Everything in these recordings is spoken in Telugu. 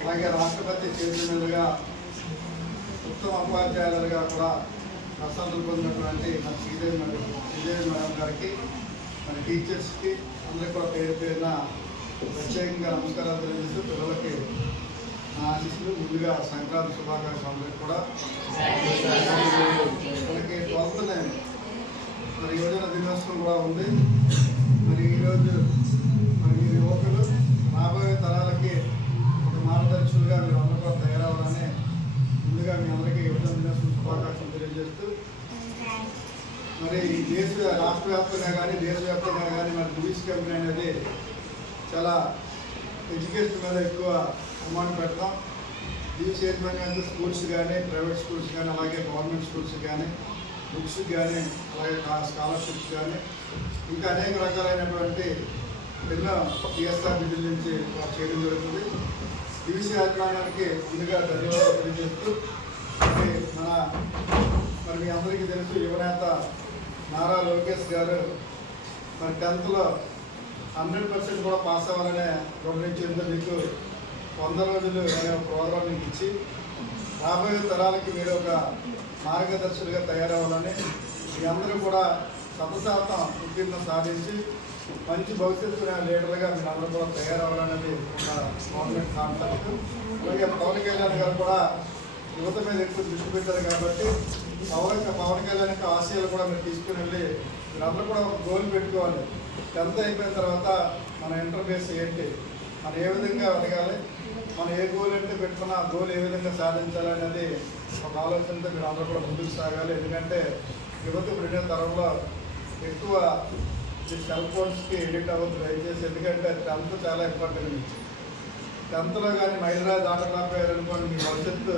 అలాగే రాష్ట్రపతి చేతుల మీదుగా ఉత్తమ ఉపాధ్యాయులుగా కూడా ప్రశంసలు పొందినటువంటి మన శ్రీదేవి మేడం గారికి, మన టీచర్స్కి అందరికీ కూడా పేరు పేరున ప్రత్యేకంగా నమస్కారాలు తెలియజేస్తూ పిల్లలకి నా ఆశీస్సులు. ముందుగా సంక్రాంతి శుభాకాంక్షలు అందరికీ కూడా. మనకి 12th మరి యువజన దినోత్సవం కూడా ఉంది. మరి ఈరోజు మరి మీరు యువకులు రాబోయే తరాలకి ఒక మార్గదర్శులుగా మీరు అందరూ కూడా తయారవ్వాలని ముందుగా మీ అందరికీ యువజన దినోత్సవం శుభాకాంక్షలు తెలియజేస్తూ, మరి రాష్ట్ర వ్యాప్తంగా కానీ దేశవ్యాప్తంగా కానీ మరి దివీస్ కంపెనీ అనేది చాలా ఎడ్యుకేషన్ మీద ఎక్కువ అమౌంట్ పెడతాం. దివీస్ యాజమాన్యానికి స్కూల్స్ కానీ, ప్రైవేట్ స్కూల్స్ కానీ, అలాగే గవర్నమెంట్ స్కూల్స్ కానీ, బుక్స్ కానీ, అలాగే స్కాలర్షిప్స్ కానీ, ఇంకా అనేక రకాలైనటువంటి ఎన్నో టీఎస్ఆర్ నిధుల నుంచి చేయడం జరుగుతుంది. దివీస్ యాజమాన్యానికి ముందుగా ధన్యవాదాలు తెలియజేస్తూ, మరి మీ అందరికీ తెలుసు యువనేత నారా లోకేష్ గారు మరి 10th 100% కూడా పాస్ అవ్వాలనే గమనించేందుకు మీకు 100 రోజులు అనే ప్రోగ్రాం మీకు ఇచ్చి రాబోయే తరాలకి మీరు ఒక మార్గదర్శులుగా తయారవ్వాలని, మీ అందరూ కూడా 100% ఉత్తీర్ణం సాధించి మంచి భవిష్యత్తు లీడర్గా మీరు అందరూ కూడా తయారవ్వాలనేది ఒక గవర్నమెంట్ కాన్సెప్ట్. అలాగే పవన్ కళ్యాణ్ గారు కూడా యువత మీద ఎక్కువ దృష్టి పెట్టారు కాబట్టి పవన్ కళ్యాణ్ యొక్క ఆశయాలు కూడా మీరు తీసుకుని వెళ్ళి మీరందరూ కూడా ఒక గోల్ పెట్టుకోవాలి. 10th అయిపోయిన తర్వాత మన ఇంటర్ఫేస్ ఏంటి, మనం ఏ విధంగా ఎదగాలి, మనం ఏ గోల్ అంటే పెట్టుకున్న ఆ గోల్ ఏ విధంగా సాధించాలి అనేది ఒక ఆలోచనతో మీరు అందరూ కూడా ముందుకు సాగాలి. ఎందుకంటే యువత ఇప్పుడు తరంలో ఎక్కువ ఈ సెల్ ఫోన్స్కి ఎడిట్ అవ్వద్దు దయచేసి. ఎందుకంటే 10th చాలా ఇంపార్టెంట్. 10th కానీ మహిళా దాటలేకపోయారు అనుకోండి, మీ భవిష్యత్తు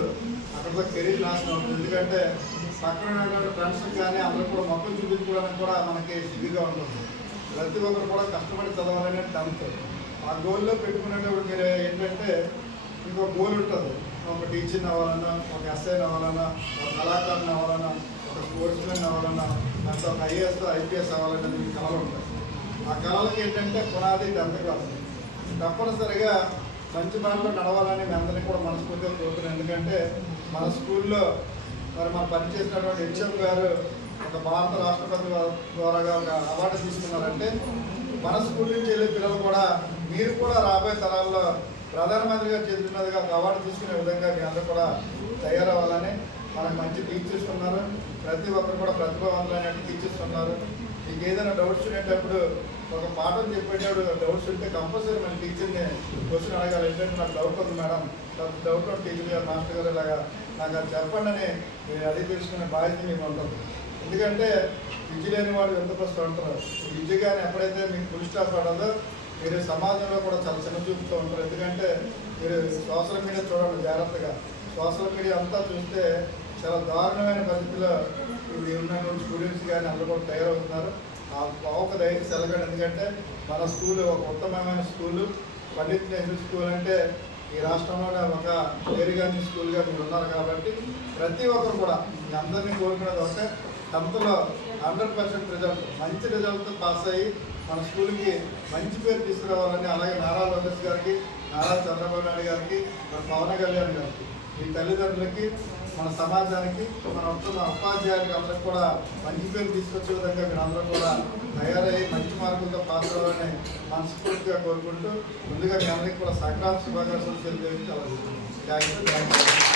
అక్కడ కెరీర్ నాశనం అవుతుంది. ఎందుకంటే పక్కన ఉన్నటువంటి ఫ్రెండ్స్ కానీ అందరూ కూడా మొక్కలు చూపించుకోవడానికి కూడా మనకి సిగ్గుగా ఉంటుంది. ప్రతి ఒక్కరు కూడా కష్టపడి చదవాలనే 10th. ఆ గోల్లో పెట్టుకునేటప్పుడు మీరు ఏంటంటే మీకు ఒక గోల్ ఉంటుంది. ఒక టీచర్ అవ్వాలన్నా, ఒక ఎస్ఐని అవ్వాలన్నా, ఒక కళాకారుని అవ్వాలన్నా, ఒక స్పోర్ట్స్ మ్యాన్ అవ్వాలన్నా, లేకపోతే ఒక ఐఏఎస్ ఐపీఎస్ అవ్వాలన్నది మీకు కళలు ఉంటాయి. ఆ కళలకి ఏంటంటే పునాది 10th క్లాస్. తప్పనిసరిగా మంచి బాటలో నడవాలని మీ అందరినీ కూడా మనస్ఫూర్తిగా కోరుతున్నాను. ఎందుకంటే మన స్కూల్లో మరి మనం పనిచేసినటువంటి హెచ్ఎం గారు ఒక భారత రాష్ట్రపతి ద్వారాగా ఒక అవార్డు తీసుకున్నారంటే మన స్కూల్ నుంచి వెళ్ళే పిల్లలు కూడా మీరు కూడా రాబోయే తరాల్లో ప్రధానమంత్రి గారు చేతుల మీదుగా ఒక అవార్డు తీసుకునే విధంగా మీ అందరూ కూడా తయారవ్వాలని. మనకు మంచి టీచర్స్ ఉన్నారు, ప్రతి ఒక్కరు కూడా ప్రతిభావంతులైన టీచర్స్ ఉన్నారు. మీకు ఏదైనా డౌట్స్ ఉండేటప్పుడు ఒక పాఠం చెప్పేటప్పుడు డౌట్స్ ఉంటే కంపల్సరీ మన టీచర్ని క్వశ్చన్ అడగాలి. ఏంటంటే నాకు డౌట్ ఉంది మేడం, డౌట్ ఉంది టీచర్ గారు, మాస్టర్ గారు ఇలాగా నాకు అది చెప్పండి అని మీరు అడిగి తెలుసుకునే బాధ్యత మీకు ఉంటుంది. ఎందుకంటే విద్య లేని వాళ్ళు ఎంత ప్రశ్న ఉంటారు. విద్య కానీ ఎప్పుడైతే మీకు ఫుల్ స్టాప్ పడదో మీరు సమాజంలో కూడా చాలా చిన్న చూపుతూ ఉంటారు. ఎందుకంటే మీరు సోషల్ మీడియా చూడండి జాగ్రత్తగా. సోషల్ మీడియా అంతా చూస్తే చాలా దారుణమైన పరిస్థితుల్లో ఇది ఉన్నటువంటి స్టూడెంట్స్ కానీ అందరూ కూడా తయారవుతున్నారు. ఆ ఒక ధైర్యం సెలగండి. ఎందుకంటే మన స్కూల్ ఒక ఉత్తమమైన స్కూలు, పండిత్ నెహ్రూ స్కూల్ అంటే ఈ రాష్ట్రంలోనే ఒక పేరుగాని స్కూల్గా మీరు ఉన్నారు కాబట్టి ప్రతి ఒక్కరు కూడా మీ అందరినీ కోరుకునేది ఒకటే 10th 100% రిజల్ట్, మంచి రిజల్ట్తో పాస్ అయ్యి మన స్కూల్కి మంచి పేరు తీసుకురావాలని. అలాగే నారా లోకేష్ గారికి, నారా చంద్రబాబు నాయుడు గారికి, మన పవన్ కళ్యాణ్ గారికి, మీ తల్లిదండ్రులకి, మన సమాజానికి, మన ఉపాధ్యాయులకి అందరికి కూడా మంచి పేరు తీసుకొచ్చే విధంగా మీరు అందరూ కూడా తయారయ్యి మంచి మార్కులతో పాస్ అవ్వాలని మనస్ఫూర్తిగా కోరుకుంటూ ముందుగా మీ అందరికీ కూడా సంక్రాంతి శుభాకాంక్షలు తెలియజేసి అలా థ్యాంక్ యూ.